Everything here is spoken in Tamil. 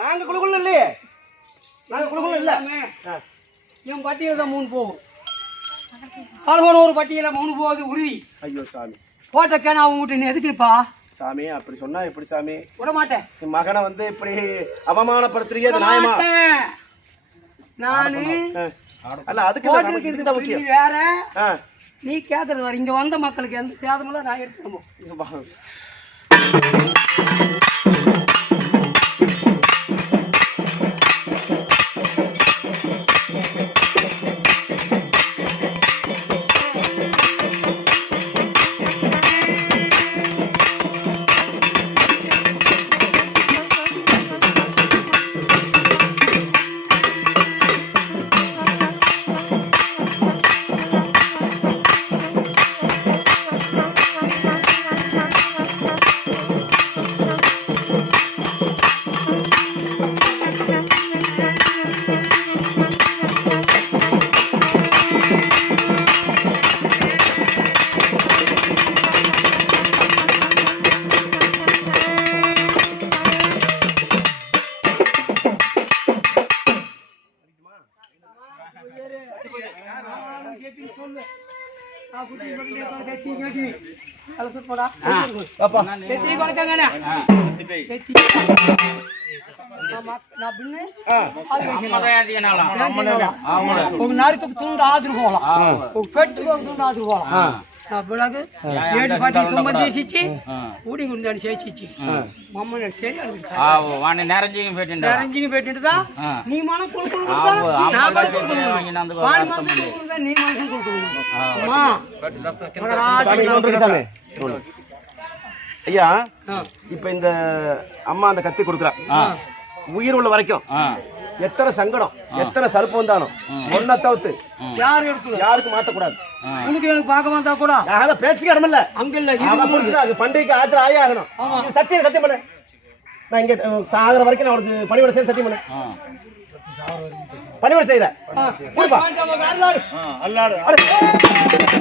நாங்க குழுக்குள்ள இல்லையே, நாங்க குழுக்குள்ள இல்ல. என் பட்டியல தான் 3 போகும். பலவன ஒரு பட்டியல 3 போகுது உறுதி. ஐயோ சாமி, போட்டக்கே நான் உங்ககிட்ட நீ எதுக்குப்பா சாமி அப்படி சொன்னா எப்படி சாமி? விட மாட்டேன். என் மகனை வந்து இப்படி அவமானப்படுத்துறீங்க, அது நியாயமா? நானு அல்ல அதுக்கு இல்ல, நமக்கு இதுக்கு தான் முக்கியம். வேற நீ கேக்குறது வர இங்க வந்த மக்களுக்கு எந்த சேதமெல்லாம் நான் எடுத்துக்கணும். నరుకు తుండు ఆదుకోవాలా, పెట్టుకు తుండు ఆదుకోవాలా. నా బిడ్డకు 7 పాటి 9 చేసి ఇచ్చి ఊడి ఉందని చేసి ఇచ్చి మమ్మల్ని వాడిని నేరంజింగ్ పెట్టిండుదా నీ మన కొడుకులు నీ మనసు కొడుకులు. ஐயா, இப்ப இந்த அம்மா அந்த கத்தி கொடுக்குறா, உயிர் உள்ள வரைக்கும் எத்தனை சங்கடம் எத்தனை சலுப்பு வந்தாலும் ஒன்ன தவிர்த்து யாருக்கும் மாத்தக்கூடாது. உனக்கு எனக்கு பார்க்க வந்தா கூட பேச்சுக்கு இடமில்ல, அங்க இல்ல பண்டிகைக்கு ஆஜர் ஆகி ஆகணும். சத்தியம் சத்தியம் பண்ணு, நான் இங்க சாகிற வரைக்கும் நான் அவளுக்கு பணிவிட செய்ய சத்தியம் பண்ணு. பணிவிட செய்யற